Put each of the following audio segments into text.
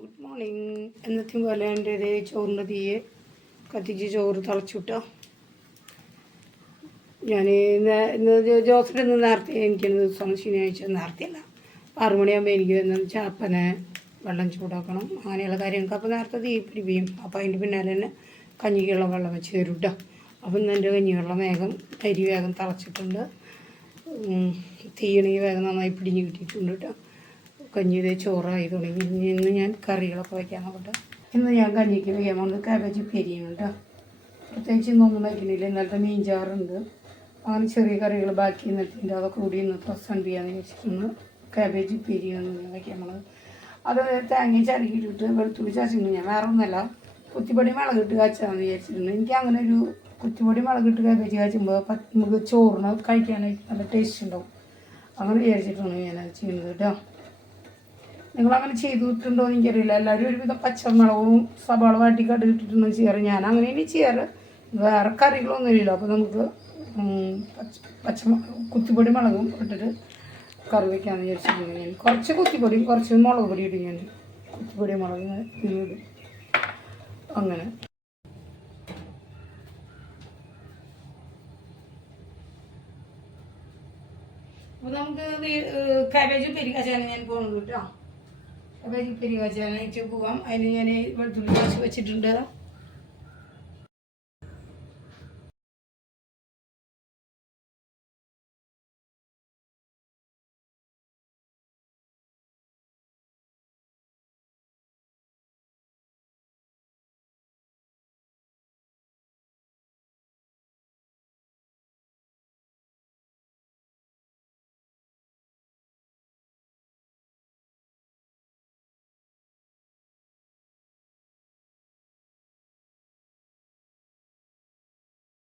Good morning എന്നത്തെയും പോലെ എന്റെ ഇതേ ചോറിന്റെ തീയെ കത്തിച്ച് ചോറ് തിളച്ചുട്ടോ. ഞാൻ ഇന്ന് ജോസഫ് ഇന്ന് നേരത്തെ എനിക്ക് ദിവസം ശനിയാഴ്ച നേരത്തെയല്ല. ആറു മണിയാകുമ്പോൾ എനിക്ക് വന്ന് ചാപ്പനെ വെള്ളം ചൂടാക്കണം. അങ്ങനെയുള്ള കാര്യങ്ങൾക്ക് അപ്പോൾ നേരത്തെ തീ പിടിപ്പിക്കും. അപ്പോൾ അതിന്റെ പിന്നാലെ തന്നെ കഞ്ഞിക്കുള്ള വെള്ളം വെച്ച് തരും കേട്ടോ അപ്പം ഇന്ന് എന്റെ കഞ്ഞിവെള്ളം വേഗം അരി വേഗം തിളച്ചിട്ടുണ്ട്. തീയണി വേഗം നന്നായി പിടിഞ്ഞ് കിട്ടിയിട്ടുണ്ട് കേട്ടോ കഞ്ഞി ചോറായി തുടങ്ങി. ഇനി ഇന്ന് ഞാൻ കറികളൊക്കെ വയ്ക്കാൻ നോക്കട്ടെ ഇന്ന് ഞാൻ കഞ്ഞിക്ക് വയ്ക്കാൻ പോകുന്നത് കാബേജ് കേട്ടോ. പ്രത്യേകിച്ച് ഇന്നൊന്നും വയ്ക്കുന്നില്ല ഇന്നലത്തെ മീൻചാറുണ്ട്. അങ്ങനെ ചെറിയ കറികൾ ബാക്കി നിൽക്കുന്നുണ്ട് അതൊക്കെ കൂടി ഇന്ന് പ്രസന്റ് ചെയ്യാന്ന് വെച്ചിട്ടുണ്ട് കാബേജ് പെരിയൊന്നും വയ്ക്കാൻ പോകുന്നത് അത് തേങ്ങ ചരക്കിയിട്ടിട്ട് വെളുത്തുള്ളി ചാച്ചിട്ടുണ്ട് ഞാൻ വേറെ ഒന്നല്ല കുത്തിപ്പൊടി മുളകിട്ട് കാച്ചാന്ന് വിചാരിച്ചിട്ടുണ്ട്. എനിക്ക് അങ്ങനെ ഒരു കുത്തിപ്പൊടി മുളകിട്ട് കാബേജ് കാച്ചുമ്പോൾ നമുക്ക് ചോറിന് കഴിക്കാനായിട്ട് നല്ല ടേസ്റ്റ് ഉണ്ടാവും. അങ്ങനെ വിചാരിച്ചിട്ടാണ് ഞാനത് ചെയ്യുന്നത് കേട്ടോ. നിങ്ങളങ്ങനെ ചെയ്തിട്ടുണ്ടോ എന്ന് എനിക്കറിയില്ല. എല്ലാവരും ഒരുവിധം പച്ചമുളകും സവാള വാട്ടി കടുക് ഇട്ടിട്ടാണ് ചെയ്യാറ് ഞാൻ അങ്ങനെ ഇനി ചെയ്യാറ്. വേറെ കറികളൊന്നും ഇല്ലല്ലോ അപ്പോൾ നമുക്ക് പച്ച കുത്തിപ്പൊടി മുളകും ഇട്ടിട്ട് കറി വയ്ക്കാമെന്ന് വിചാരിച്ചിട്ടുണ്ട് ഞാൻ കുറച്ച് കുത്തിപ്പൊടിയും കുറച്ച് മുളക് പൊടി ഇടും ഞാൻ. കുത്തിപ്പൊടി മുളക് ഇടും. അങ്ങനെ. അപ്പോൾ നമുക്ക് കാബേജ് പെരിക്കാച്ചാണ് ഞാൻ പോകുന്നത് കേട്ടോ. കാബേജ് പെരിക്കാച്ചാനായിട്ട് പോവാം. അതിന് ഞാൻ വെളുത്തുള്ളി കാശ് വെച്ചിട്ടുണ്ട്.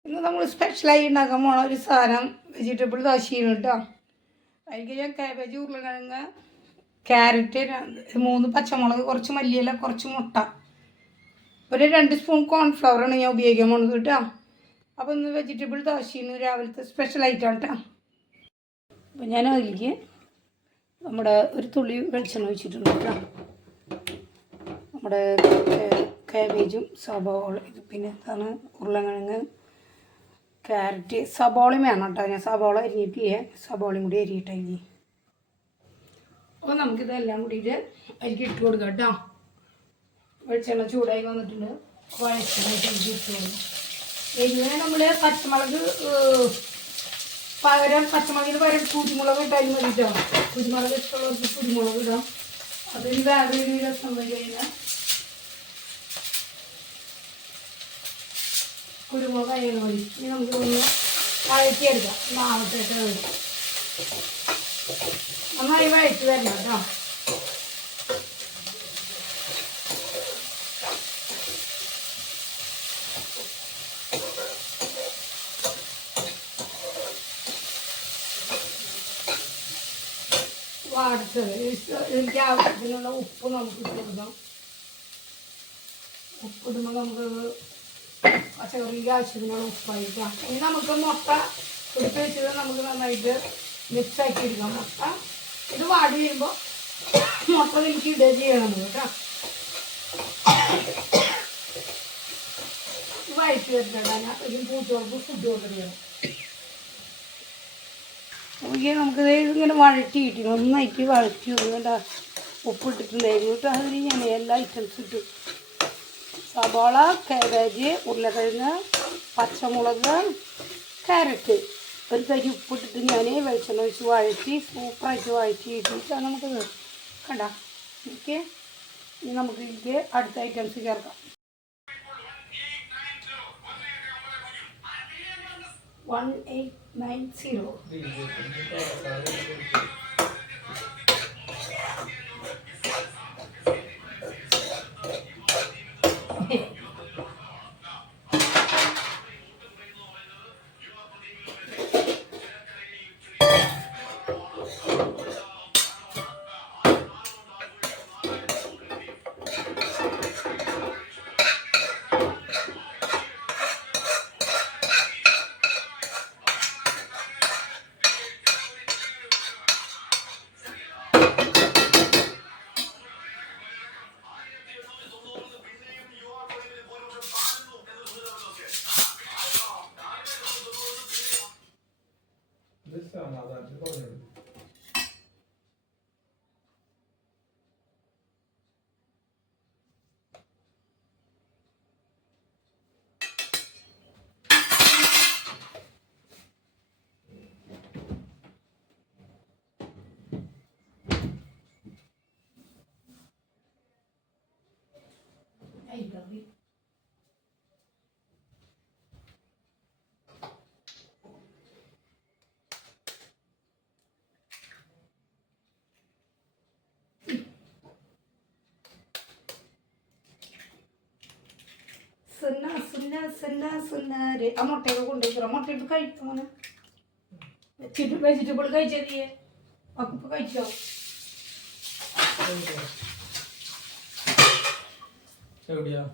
ഇന്ന് നമ്മൾ സ്പെഷ്യലായി ഉണ്ടാക്കാൻ പോണ ഒരു സാധനം വെജിറ്റബിൾ ദോശയാണ് കേട്ടോ. അതിലേക്ക് ഞാൻ കാബേജ് ഉരുളക്കിഴങ്ങ് ക്യാരറ്റ് മൂന്ന് പച്ചമുളക് കുറച്ച് മല്ലിയില കുറച്ച് മുട്ട. ഒരു രണ്ട് സ്പൂൺ കോൺഫ്ലവറാണ് ഞാൻ ഉപയോഗിക്കാൻ പോണത് കേട്ടോ. അപ്പോൾ ഇന്ന് വെജിറ്റബിൾ ദോശയാണ് രാവിലത്തെ സ്പെഷ്യൽ ഐറ്റമാണ് കേട്ടോ. അപ്പോൾ ഞാൻ അതിലേക്ക് നമ്മുടെ ഒരു തുള്ളി വെളിച്ചെണ്ണ ഒഴിച്ചിട്ടുണ്ട് കേട്ടോ. നമ്മുടെ കാബേജും സബോള ഇത് പിന്നെ എന്താണ് ഉരുളക്കിഴങ്ങ് ക്യാരറ്റ് സബോളയും വേണം കേട്ടോ ഞാൻ സബോള അരിഞ്ഞിട്ടില്ലേ. സബോളയും കൂടി അരിയിട്ടെ ഇനി. അപ്പോൾ നമുക്കിതെല്ലാം കൂടിയിട്ട് അരിക്ക് ഇട്ട് കൊടുക്കാം കേട്ടോ വെളിച്ചെണ്ണ ചൂടായി വന്നിട്ടുണ്ട്. അരിക്ക് ഇട്ട് കൊടുക്കും. എരിവിനെ നമ്മൾ പച്ചമുളക് പകരം പച്ചമുളകിന് പകരം കുരുമുളക് ഇട്ടാലും മതി കേട്ടോ കുരുമുളക് ഇഷ്ടമുള്ളവർക്ക് കുരുമുളക് ഇടാം. അതൊരു വേറൊരു രസം വരും കുരുമുളക് അയ്യാൻ മതി ഇനി നമുക്ക് ഒന്ന് വഴറ്റിയെടുക്കാം. മാവത്തേക്ക് വേണ്ടി നന്നായി വഴറ്റി വരണം കേട്ടോ. വാടുത്തത് ഉപ്പ് നമുക്ക് ഇട്ട് കൊടുക്കാം. ഉപ്പിടുമ്പോൾ നമുക്ക് പച്ചക്കറിക്ക് ആവശ്യത്തിനുള്ള ഉപ്പായിരിക്കാം ഇനി നമുക്ക് മുട്ട എടുത്ത് വെച്ചത് നമുക്ക് നന്നായിട്ട് മിക്സ് ആക്കി എടുക്കാം. മുട്ട ഇത് വാടി വരുമ്പോൾ മുട്ട എനിക്ക് ഇടുക ചെയ്യണം കേട്ടോ. ഇത് വഴറ്റി ഞാൻ ഒരു പൂച്ചോർക്ക് ഫുഡ് കൊടുക്കണം നമുക്ക് നമുക്കിത് ഇങ്ങനെ വഴറ്റി കിട്ടി നന്നായിട്ട് വഴറ്റി ഒന്നുകൊണ്ട് ഉപ്പിട്ടിട്ടുണ്ടായിരുന്നു കേട്ടോ. അതിന് ഞാൻ എല്ലാ ഐറ്റംസും ഇട്ടു. സവാള കാബേജ് ഉരുളക്കിഴങ്ങ് പച്ചമുളക് ക്യാരറ്റ്. ഒരു തരി ഉപ്പിട്ടിട്ട് ഞാൻ വെളിച്ചെണ്ണ ഒഴിച്ച് വഴറ്റി സൂപ്പറായിട്ട് വഴറ്റി ഇട്ടിട്ടാണ് നമുക്കത് കണ്ട? ഓക്കെ ഇനി നമുക്ക് ഇതിലേക്ക് അടുത്ത ഐറ്റംസ് ചേർക്കാം. One eight nine zero Lütfen Nazan'cığım oynayalım. Aí, tá Davi. സുന്ന സുന്ന സുന്ന സുന്നാര്. ആ മുട്ടയൊക്കെ കൊണ്ടുപോയി മുട്ടയിട്ട് കഴിക്കണം വെച്ചിട്ട് വെജിറ്റബിൾ കഴിച്ചേ നീ അപ്പൊ കഴിച്ചോ? എവിടെയാ?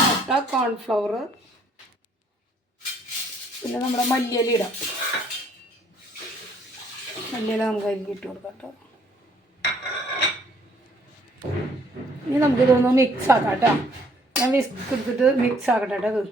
മുട്ട കോൺഫ്ലവർ പിന്നെ നമ്മുടെ മല്ലിയില ഇടാം. മല്ലിയില നമുക്ക് അതിലേക്ക് ഇട്ട് കൊടുക്കാം കേട്ടോ. ഇനി നമുക്കിതൊന്ന് മിക്സ് ആക്കാം കേട്ടോ. ഞാൻ വിസ്ക് എടുത്തിട്ട് മിക്സ് ആക്കട്ടെ കേട്ടോ ഇത്.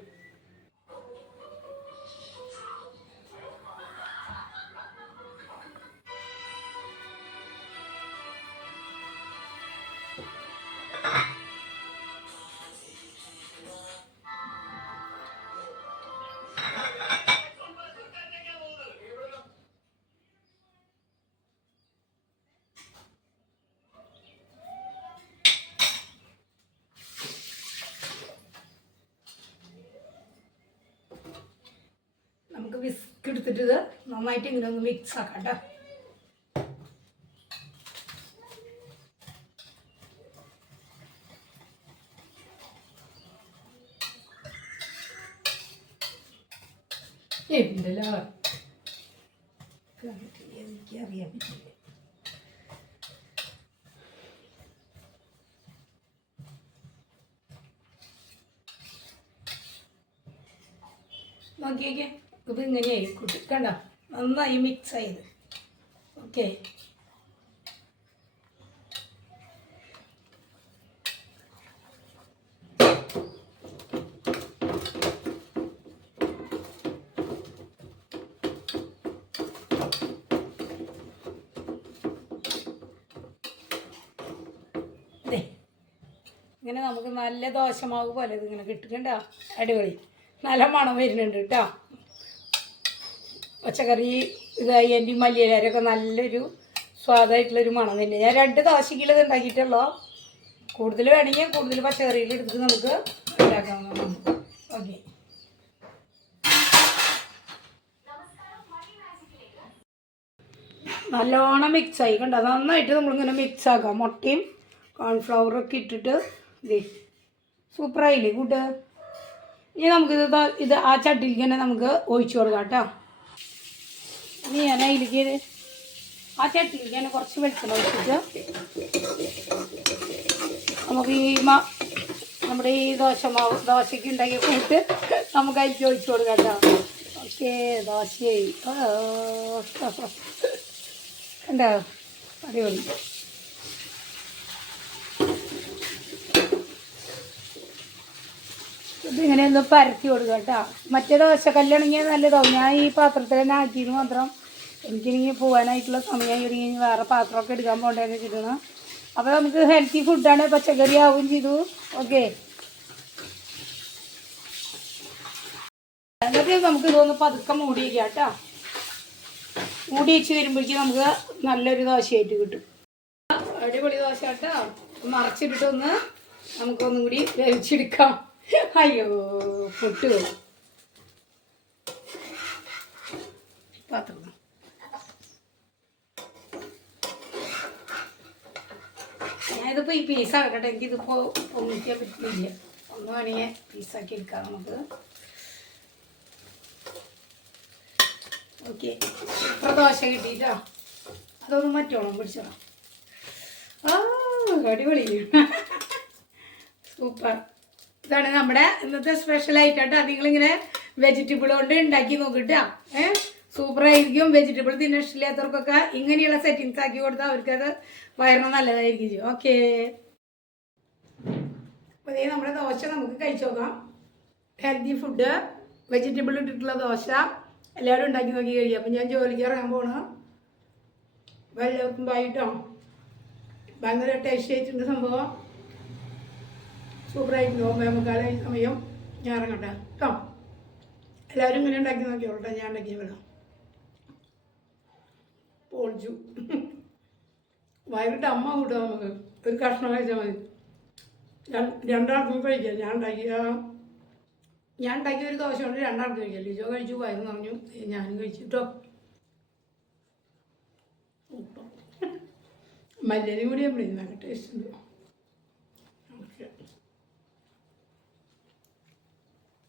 എടുത്തിട്ട് ഇത് നന്നായിട്ട് ഇങ്ങനെ ഒന്ന് മിക്സ് ആക്കാം കേട്ടോ ഉണ്ടല്ലോ എനിക്ക് അറിയാൻ പറ്റില്ല. നോക്കിയേക്കെ. ഇത് ഇങ്ങനെയായി കുട്ടി കണ്ട? നന്നായി മിക്സ് ആയത്. ഓക്കെ ഇങ്ങനെ നമുക്ക് നല്ല ദോശമാവ് പോലെ ഇതിങ്ങനെ കിട്ടുന്നുണ്ടോ അടിപൊളി. നല്ല മണം വരുന്നുണ്ട് കേട്ടോ. പച്ചക്കറി ഇതായി എന്റെ മല്ലിയിലൊക്കെ നല്ലൊരു സ്വാദായിട്ടുള്ളൊരു മണം തന്നെ. ഞാൻ രണ്ട് ദോശക്കിൽ ഇത് ഉണ്ടാക്കിയിട്ടുള്ളൂ? കൂടുതൽ വേണമെങ്കിൽ കൂടുതൽ പച്ചക്കറികൾ എടുത്ത് നമുക്ക് ഉണ്ടാക്കാവുന്നതാണ് ഓക്കെ. നല്ലോണം മിക്സ് ആയി. കണ്ടോ? നന്നായിട്ട് നമ്മളിങ്ങനെ മിക്സ് ആക്കാം. മുട്ടയും കോൺഫ്ലവറൊക്കെ ഇട്ടിട്ട് ഇതേ സൂപ്പറായില്ലേ കൂട്ട്? ഇനി നമുക്കിത് ഇത് ആ ചട്ടിയിലേക്ക് തന്നെ നമുക്ക് ഒഴിച്ചു കൊടുക്കാം കേട്ടോ. ഇനി ഞാൻ അതിലേക്ക് ആ ചട്ടിയിലേക്ക് ഞാൻ കുറച്ച് വെളിച്ചെണ്ണ ഒഴിച്ചിട്ട് നമുക്ക് ഈ മ നമ്മുടെ ഈ ദോശ മാവ് ദോശയ്ക്ക് ഉണ്ടാക്കിയ കൂട്ട് നമുക്ക് കൊടുക്കാം കേട്ടോ. ഓക്കെ ദോശയായി. കണ്ടോ? അടിപൊളി. ഇതിങ്ങനെ ഒന്ന് പരത്തി കൊടുക്കുക കേട്ടോ. മറ്റേ ദോശ കല്ലാണെങ്കിൽ നല്ലതാവും. ഞാൻ ഈ പാത്രത്തിൽ തന്നെ ആക്കിയിരുന്നു മാത്രം എനിക്കിനി പോകാനായിട്ടുള്ള സമയമായി ഒരു ഇനി വേറെ പാത്രമൊക്കെ എടുക്കാൻ പോകേണ്ടതെന്ന് വെച്ചിരുന്നു അപ്പോൾ നമുക്ക് ഹെൽത്തി ഫുഡാണ് പച്ചക്കറി ആവുകയും ചെയ്തു. ഓക്കെ എന്നിട്ട് നമുക്ക് ഇതൊന്ന് പതുക്കെ മൂടി വയ്ക്കാം കേട്ടോ. മൂടി വെച്ച് വരുമ്പോഴേക്കും നമുക്ക് നല്ലൊരു ദോശയായിട്ട് കിട്ടും. അടിപൊളി ദോശ കേട്ടോ. മറച്ചിട്ടിട്ടൊന്ന് നമുക്കൊന്നും കൂടി വേവിച്ചെടുക്കാം. അയ്യോ പൊട്ടു പാത്രം. ഞാനിതിപ്പോൾ ഈ പീസ് ആക്കട്ടെ. എനിക്കിതിപ്പോൾ ഒന്നിക്കാൻ പറ്റുന്നില്ല ഒന്ന് വേണമെങ്കിൽ പീസാക്കി എടുക്കാം നമുക്ക്. ഓക്കെ. ഇത്ര ദോശ കിട്ടിയിട്ടോ? അതൊന്ന് മറ്റോണം പിടിച്ചോളാം. ആ അടിപൊളി. സൂപ്പർ. ഇതാണ് നമ്മുടെ ഇന്നത്തെ സ്പെഷ്യൽ ആയിട്ടാട്ടോ നിങ്ങളിങ്ങനെ വെജിറ്റബിൾ കൊണ്ട് ഉണ്ടാക്കി നോക്കിട്ടാ ഏ? സൂപ്പർ ആയിരിക്കും. വെജിറ്റബിൾ തിന്നാൻ ഇഷ്ടമില്ലാത്തവർക്കൊക്കെ ഇങ്ങനെയുള്ള സെറ്റിങ്സ് ആക്കി കൊടുത്താൽ അവർക്കത് വയറിന് നല്ലതായിരിക്കും ഓക്കെ ഇതേ നമ്മുടെ ദോശ നമുക്ക് കഴിച്ചു നോക്കാം. ഹെൽത്തി ഫുഡ് വെജിറ്റബിൾ ഇട്ടിട്ടുള്ള ദോശ എല്ലാവരും ഉണ്ടാക്കി നോക്കി കഴിയും അപ്പം ഞാൻ ജോലിക്ക് ഇറങ്ങാൻ പോണു. അപ്പോൾ എല്ലാവർക്കും ഭയങ്കര ടേസ്റ്റ് ആയിട്ടുണ്ട് സംഭവം. സൂപ്പറായിട്ടുണ്ട് ഒമ്പേ മുക്കാലായി സമയം. ഞാൻ ഇറങ്ങട്ടെ. കേട്ടോ എല്ലാവരും ഇങ്ങനെ ഉണ്ടാക്കി നോക്കിയോളട്ടെ ഞാൻ ഉണ്ടാക്കിയ വിടാം പൊളിച്ചു. വൈകിട്ട് അമ്മ കൂട്ടുക നമുക്ക്. ഒരു കഷ്ണം കഴിച്ചാൽ മതി. രണ്ടാൾക്കും കഴിക്കാം. ഞാൻ ഉണ്ടാക്കിയ ഞാൻ ഉണ്ടാക്കിയ ഒരു ദോശ കൊണ്ട് രണ്ടാൾക്കും കഴിക്കാം. ലിജോ കഴിച്ചു വയറ് നിറഞ്ഞു. ഞാനും കഴിച്ചിട്ടോ മല്ലിയും കൂടി ഞാൻ നല്ല ടേസ്റ്റ് ഉണ്ട്.